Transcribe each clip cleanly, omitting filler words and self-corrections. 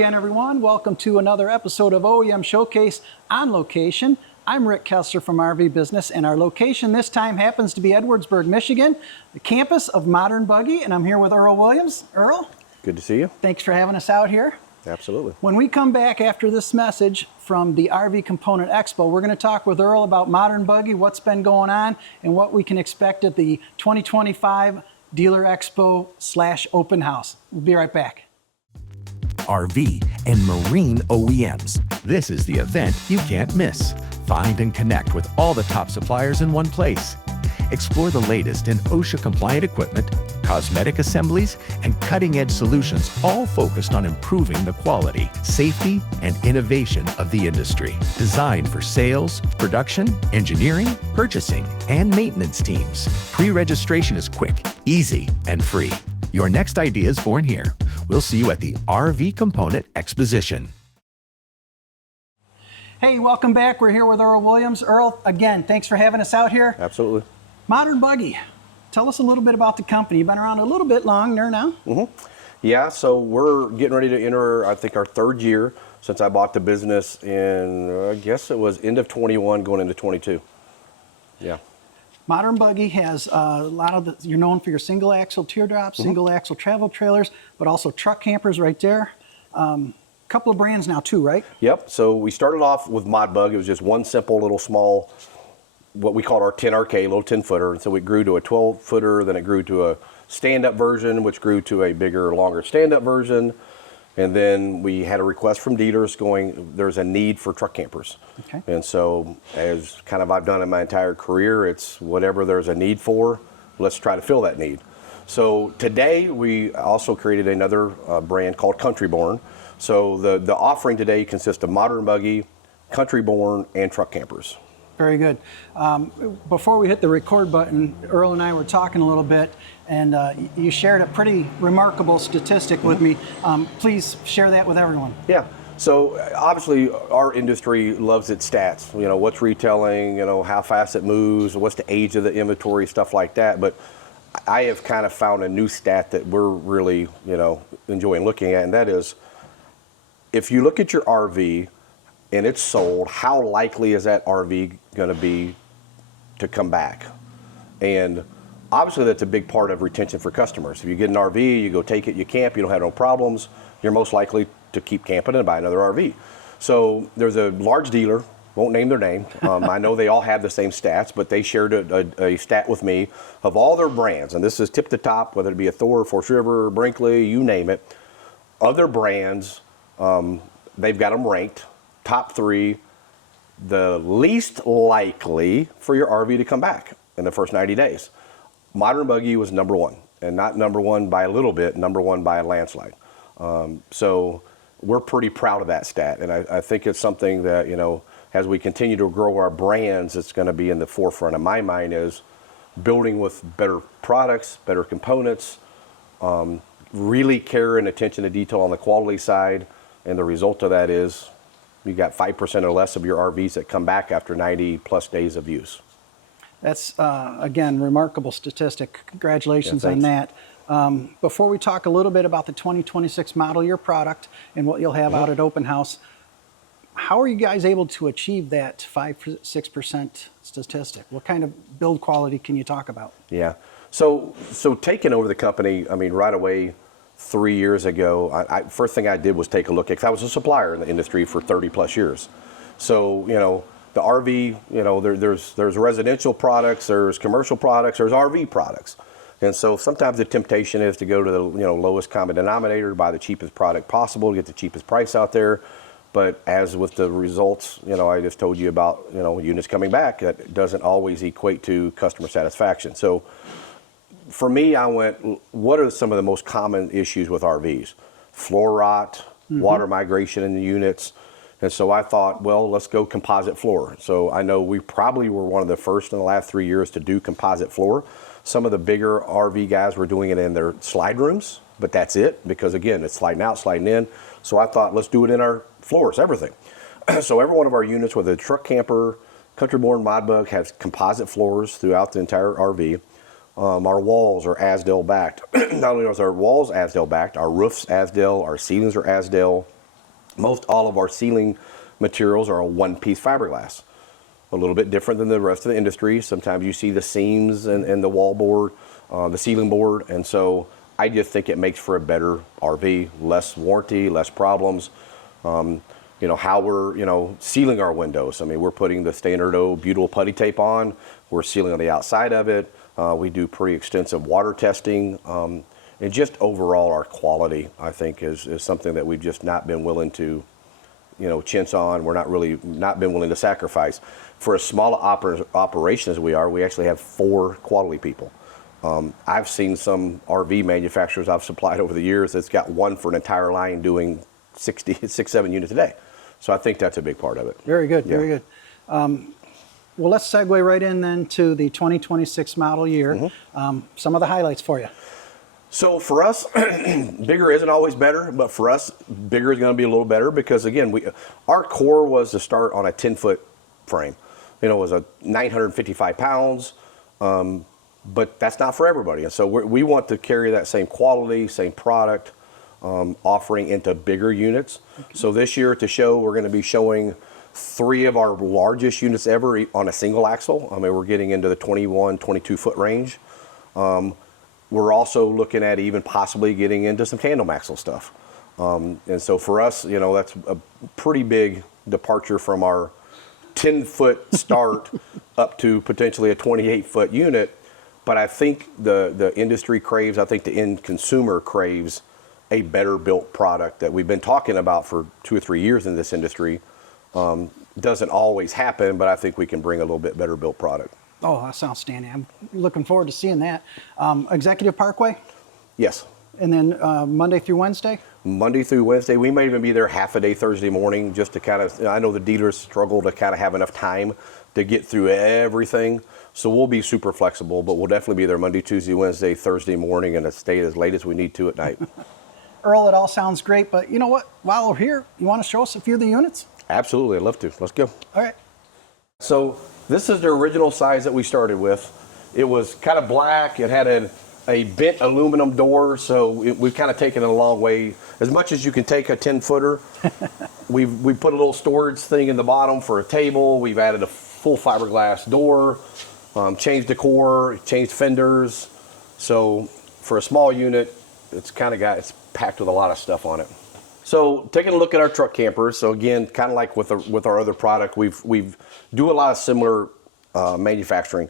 again, everyone. Welcome to another episode of OEM Showcase on location. I'm Rick Kessler from RVBusiness, and our location this time happens to be Edwardsburg, Michigan, the campus of Modern Buggy, and I'm here with Earl Williams. Earl? Good to see you. Thanks for having us out here. Absolutely. When we come back after this message from the RV Component Expo, we're going to talk with Earl about Modern Buggy, what's been going on, and what we can expect at the 2025 Dealer Expo / Open House. We'll be right back. RV and marine OEMs. This is the event you can't miss. Find and connect with all the top suppliers in one place. Explore the latest in OSHA-compliant equipment, cosmetic assemblies, and cutting-edge solutions, all focused on improving the quality, safety, and innovation of the industry. Designed for sales, production, engineering, purchasing, and maintenance teams. Pre-registration is quick, easy, and free. Your next idea is born here. We'll see you at the RV Component Exposition. Hey, welcome back. We're here with Earl Williams. Earl, again, thanks for having us out here. Absolutely. Modern Buggy, tell us a little bit about the company. You've been around a little bit longer now. Yeah, so we're getting ready to enter, I think, our third year since I bought the business in, I guess it was end of 21 going into 22. Yeah. Modern Buggy has a lot of you're known for your single axle teardrops, single axle travel trailers, but also truck campers right there. Couple of brands now too, right? Yep, so we started off with Mod Bug. It was just one simple little small, what we called our 10RK, little 10-footer. And so it grew to a 12-footer, then it grew to a stand-up version, which grew to a bigger, longer stand-up version. And then we had a request from dealers going, there's a need for truck campers. Okay. And so as kind of I've done in my entire career, it's whatever there's a need for, let's try to fill that need. So today we also created another brand called Countryborn. So the offering today consists of Modern Buggy, Countryborn, and truck campers. Very good. Before we hit the record button, Earl and I were talking a little bit, and you shared a pretty remarkable statistic with me. Please share that with everyone. Yeah. So obviously our industry loves its stats. You know, what's retailing, you know, how fast it moves, what's the age of the inventory, stuff like that. But I have kind of found a new stat that we're really, you know, enjoying looking at, and that is, if you look at your RV and it's sold, how likely is that RV going to be to come back? And obviously that's a big part of retention for customers. If you get an RV, you go take it, you camp, you don't have no problems, you're most likely to keep camping and buy another RV. So there's a large dealer, won't name their name. I know they all have the same stats, but they shared a stat with me of all their brands, and this is tip to top, whether it be a Thor, Forest River, Brinkley, you name it. Other brands, they've got them ranked top 3, the least likely for your RV to come back in the first 90 days. Modern Buggy was number 1, and not number 1 by a little bit, number 1 by a landslide. So we're pretty proud of that stat, and I think it's something that, you know, as we continue to grow our brands, it's going to be in the forefront of my mind, is building with better products, better components, really care and attention to detail on the quality side, and the result of that is you got 5% or less of your RVs that come back after 90 plus days of use. That's, again, remarkable statistic. Congratulations on that. Before we talk a little bit about the 2026 model year product and what you'll have out at Open House, how are you guys able to achieve that 5-6% statistic? What kind of build quality can you talk about? Yeah, so taking over the company, I mean, right away, 3 years ago, first thing I did was take a look at, because I was a supplier in the industry for 30 plus years. So, you know, the RV, you know, there's residential products, there's commercial products, there's RV products. And so sometimes the temptation is to go to the, you know, lowest common denominator, buy the cheapest product possible, get the cheapest price out there. But as with the results, you know, I just told you about, you know, units coming back, that doesn't always equate to customer satisfaction. So for me, I went, what are some of the most common issues with RVs? Floor rot, water migration in the units. And so I thought, well, let's go composite floor. So I know we probably were one of the first in the last 3 years to do composite floor. Some of the bigger RV guys were doing it in their slide rooms, but that's it, because again, it's sliding out, sliding in. So I thought, let's do it in our floors, everything. So every one of our units, whether it's truck camper, Countryborn, Mod Bug, has composite floors throughout the entire RV. Our walls are Asdale backed. Not only are our walls Asdale backed, our roofs Asdale, our ceilings are Asdale. Most all of our ceiling materials are a one-piece fiberglass. A little bit different than the rest of the industry. Sometimes you see the seams and the wall board, the ceiling board, and so I just think it makes for a better RV, less warranty, less problems. You know, how we're, you know, sealing our windows. I mean, we're putting the standard butyl putty tape on. We're sealing on the outside of it. We do pretty extensive water testing. And just overall, our quality, I think, is something that we've just not been willing to, you know, chintz on. We're not been willing to sacrifice. For as small operation as we are, we actually have 4 quality people. I've seen some RV manufacturers I've supplied over the years that's got one for an entire line doing 7 units a day. So I think that's a big part of it. Very good, Yeah. very good. Well, let's segue right in then to the 2026 model year. Some of the highlights for you. So for us, bigger isn't always better, but for us, bigger is going to be a little better because, again, our core was to start on a 10-foot frame. You know, it was a 955 pounds, but that's not for everybody. And so we want to carry that same quality, same product, offering into bigger units. So this year at the show, we're going to be showing 3 of our largest units ever on a single axle. I mean, we're getting into the 21, 22 foot range. We're also looking at even possibly getting into some tandem axle stuff. And so for us, you know, that's a pretty big departure from our 10-foot start up to potentially a 28-foot unit. But I think the industry craves, I think the end consumer craves a better built product that we've been talking about for 2 or 3 years in this industry. Doesn't always happen, but I think we can bring a little bit better built product. Oh, that's outstanding. I'm looking forward to seeing that. Executive Parkway, Yes. and then Monday through Wednesday? Monday through Wednesday. We may even be there half a day Thursday morning just to kind of, I know the dealers struggle to kind of have enough time to get through everything. So we'll be super flexible, but we'll definitely be there Monday, Tuesday, Wednesday, Thursday morning, and stay as late as we need to at night. Earl, it all sounds great, but you know what? While we're here, you want to show us a few of the units? Absolutely, I'd love to. Let's go. All right. So this is the original size that we started with. It was kind of black. It had a bent aluminum door, so we've kind of taken it a long way. As much as you can take a 10-footer, we put a little storage thing in the bottom for a table. We've added a full fiberglass door, changed decor, changed fenders. So for a small unit, it's packed with a lot of stuff on it. So taking a look at our truck campers. So again, kind of like with our other product, we've do a lot of similar manufacturing.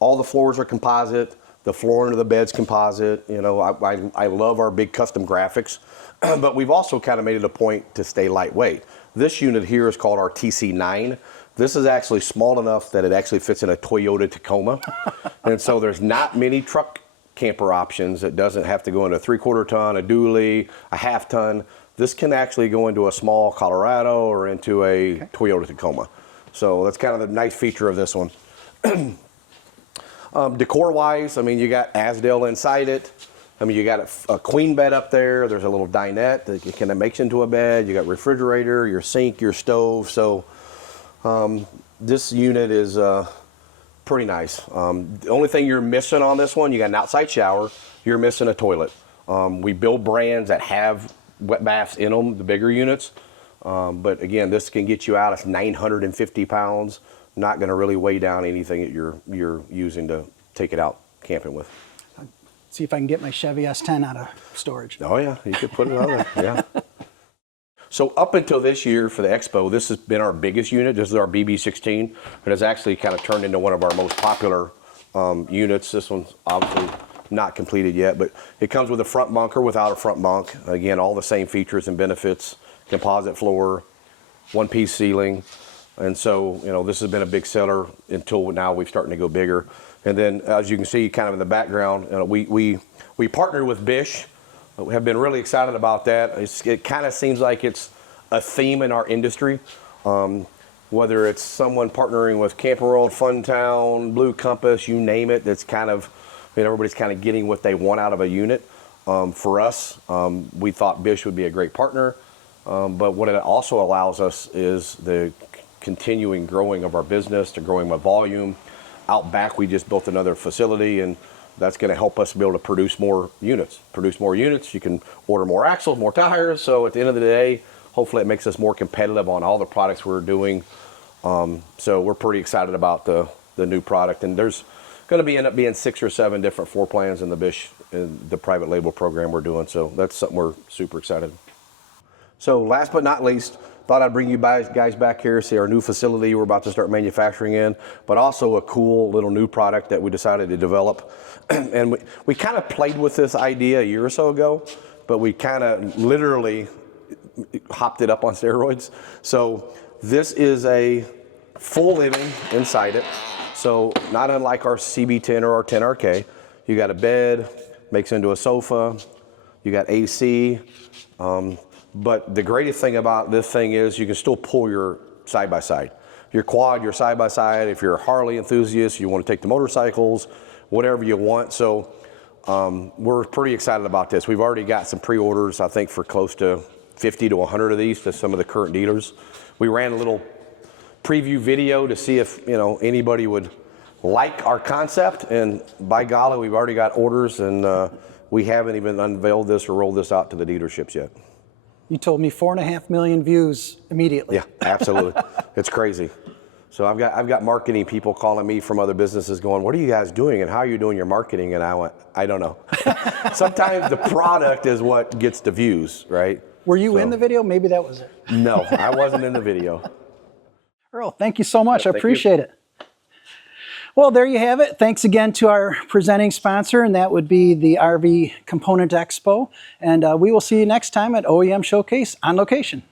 All the floors are composite. The floor under the bed's composite. You know, I love our big custom graphics, but we've also kind of made it a point to stay lightweight. This unit here is called our TC9. This is actually small enough that it actually fits in a Toyota Tacoma. And so there's not many truck camper options. It doesn't have to go into a 3/4 ton, a dually, a 1/2 ton. This can actually go into a small Colorado or into a Toyota Tacoma. So that's kind of the nice feature of this one. Decor-wise, I mean, you got Asdale inside it. I mean, you got a queen bed up there. There's a little dinette that you can make into a bed. You got refrigerator, your sink, your stove. So this unit is pretty nice. The only thing you're missing on this one, you got an outside shower. You're missing a toilet. We build brands that have wet baths in them, the bigger units. But again, this can get you out. It's 950 pounds. Not going to really weigh down anything that you're using to take it out camping with. See if I can get my Chevy S10 out of storage. Oh yeah, you could put it on there. Yeah. So up until this year for the Expo, this has been our biggest unit. This is our BB16. It has actually kind of turned into one of our most popular units. This one's obviously not completed yet, but it comes with a front bunker without a front bunk. Again, all the same features and benefits. Composite floor, one-piece ceiling. And so, you know, this has been a big seller until now we're starting to go bigger. And then, as you can see, kind of in the background, you know, we partnered with Mich. We have been really excited about that. It kind of seems like it's a theme in our industry. Whether it's someone partnering with Camper World, Funtown, Blue Compass, you name it, that's kind of, you know, everybody's kind of getting what they want out of a unit. For us, we thought Mich would be a great partner. But what it also allows us is the continuing growing of our business, to growing my volume. Out back, we just built another facility, and that's going to help us be able to produce more units. Produce more units, you can order more axles, more tires. So at the end of the day, hopefully it makes us more competitive on all the products we're doing. So we're pretty excited about the new product, and there's going to end up being 6 or 7 different floor plans in the Mich, in the private label program we're doing. So that's something we're super excited. So last but not least, thought I'd bring you guys back here, see our new facility we're about to start manufacturing in, but also a cool little new product that we decided to develop. And we kind of played with this idea a year or so ago, but we kind of literally hopped it up on steroids. So this is a full living inside it. So not unlike our CB10 or our 10RK, you got a bed, makes into a sofa, you got AC, but the greatest thing about this thing is you can still pull your side-by-side. Your quad, your side-by-side, if you're a Harley enthusiast, you want to take the motorcycles, whatever you want. So we're pretty excited about this. We've already got some pre-orders, I think, for close to 50 to 100 of these to some of the current dealers. We ran a little preview video to see if anybody would like our concept, and by golly, we've already got orders, and we haven't even unveiled this or rolled this out to the dealerships yet. You told me 4.5 million views immediately. Yeah, absolutely. It's crazy. So I've got marketing people calling me from other businesses going, what are you guys doing and how are you doing your marketing? And I went, I don't know. Sometimes the product is what gets the views, right? Were you in the video? Maybe that was it. No, I wasn't in the video. Earl, thank you so much. Yeah, I appreciate it. Well, there you have it. Thanks again to our presenting sponsor, and that would be the RV Component Expo. And we will see you next time at OEM Showcase on location.